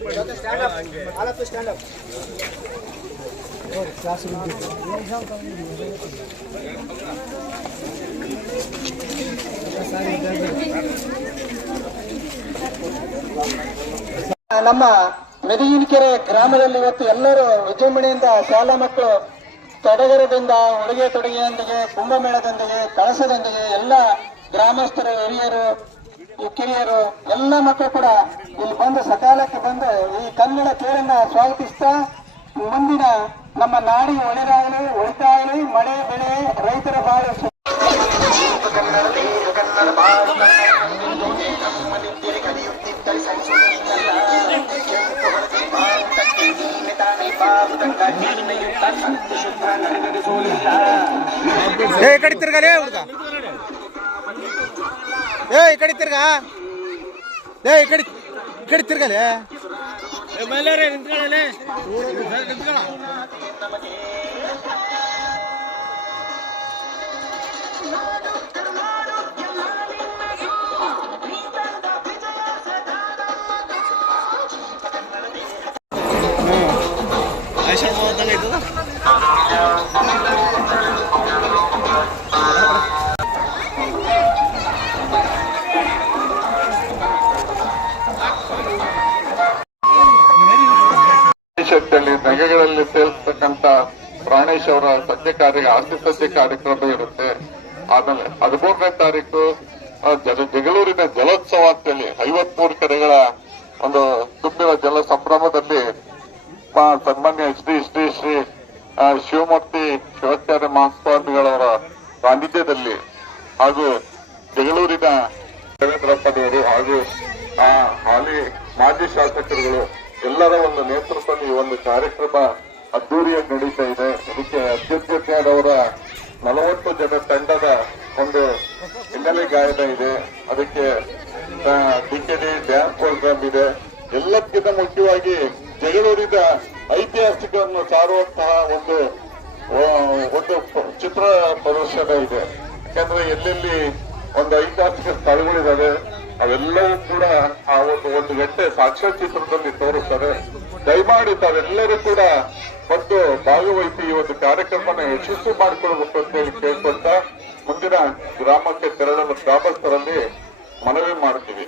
ನಮ್ಮ ಮೆದಗಿನಕೆರೆ ಗ್ರಾಮದಲ್ಲಿ ಇವತ್ತು ಎಲ್ಲರೂ ವಿಜೃಂಭಣೆಯಿಂದ ಶಾಲಾ ಮಕ್ಕಳು ಸಡಗರದಿಂದ ಉಡುಗೆ ತೊಡುಗೆಯೊಂದಿಗೆ ಕುಂಭಮೇಳದೊಂದಿಗೆ ಕಳಸದೊಂದಿಗೆ ಎಲ್ಲ ಗ್ರಾಮಸ್ಥರು ಹಿರಿಯರು ಕಿರಿಯರು ಎಲ್ಲ ಮಕ್ಕಳು ಕೂಡ ಇಲ್ಲಿ ಬಂದು ಸಕಾಲಕ್ಕೆ ಬಂದು ಈ ಕನ್ನಡ ತೇರನ್ನ ಸ್ವಾಗತಿಸ್ತಾ ಮುಂದಿನ ನಮ್ಮ ನಾಡಿ ಒಳ್ಳೆದಾಗಲಿ ಉಳಿತಾಗಲಿ ಮಳೆ ಬೆಳೆ ರೈತರ ಬಾಳು ಕಡೆ ತಿರ್ಗಲೇ ಹುಡುಗ ಈ ಕಡೆ ತಿರ್ಗ ಈ ಕಡೆ ತಿರ್ಗಲೇ ಮೇಲೆ ನಿಂತ್ಕೊಳ್ಳಲೇ ನಿಂತ್ಕೊಳ್ಳ ನಗೆಗಳಲ್ಲಿ ಸೇರಿಸ್ತಕ್ಕಂಥ ಪ್ರಾಣೇಶ್ ಅವರ ಸದ್ಯ ಆಸ್ತಿ ಸದ್ಯ ಕಾರ್ಯಕ್ರಮ ಇರುತ್ತೆ. ಆಮೇಲೆ 13ನೇ ತಾರೀಕು ಜಗಳೂರಿನ ಜಲೋತ್ಸವ ಅಂತೇಳಿ 53 ಕೆರೆಗಳ ಒಂದು ತುಂಬಿದ ಜಲ ಸಂಭ್ರಮದಲ್ಲಿ ಸನ್ಮಾನ್ಯ ಶ್ರೀ ಶಿವಮೂರ್ತಿ ಶಿವಾಚಾರ್ಯ ಮಹಾಸ್ವಾಮಿಗಳವರ ಸಾನ್ನಿಧ್ಯದಲ್ಲಿ ಹಾಗೂ ಜಗಳೂರಿನ ದೇವೇಂದ್ರಪ್ಪನವರು ಹಾಗೂ ಹಾಲಿ ಮಾಜಿ ಶಾಸಕರುಗಳು ಎಲ್ಲರ ಒಂದು ನೇತೃತ್ವದಲ್ಲಿ ಈ ಒಂದು ಕಾರ್ಯಕ್ರಮ ಅದ್ದೂರಿಯಾಗಿ ನಡೀತಾ ಇದೆ. ಅದಕ್ಕೆ ಅಧ್ಯಕ್ಷತೆಯಾದವರ 40 ಜನ ತಂಡದ ಒಂದು ಹಿನ್ನೆಲೆ ಗಾಯನ ಇದೆ. ಅದಕ್ಕೆ ಡಿಕೆಡಿ ಡ್ಯಾನ್ಸ್ ಪ್ರೋಗ್ರಾಮ್ ಇದೆ. ಎಲ್ಲಕ್ಕಿಂತ ಮುಖ್ಯವಾಗಿ ಜಗಳೂರಿನ ಐತಿಹಾಸಿಕವನ್ನು ಸಾರುವಂತಹ ಒಂದು ಚಿತ್ರ ಪ್ರದರ್ಶನ ಇದೆ. ಯಾಕಂದ್ರೆ ಎಲ್ಲೆಲ್ಲಿ ಒಂದು ಐತಿಹಾಸಿಕ ಸ್ಥಳಗಳಿದ್ದಾವೆ ಅವೆಲ್ಲವೂ ಕೂಡ ಆ ಒಂದು ಗಂಟೆ ಸಾಕ್ಷ್ಯಚಿತ್ರದಲ್ಲಿ ತೋರಿಸ್ತಾರೆ. ದಯಮಾಡಿ ತಾವೆಲ್ಲರೂ ಕೂಡ ಮತ್ತು ಭಾಗವಹಿಸಿ ಈ ಒಂದು ಕಾರ್ಯಕ್ರಮನ ಯಶಸ್ವಿ ಮಾಡಿಕೊಳ್ಬೇಕು ಅಂತ ಹೇಳಿ ಕೇಳ್ಕೊಂತ ಮುಂದಿನ ಗ್ರಾಮಕ್ಕೆ ತೆರಳಲು ಗ್ರಾಮಸ್ಥರಲ್ಲಿ ಮನವಿ ಮಾಡ್ತೀವಿ.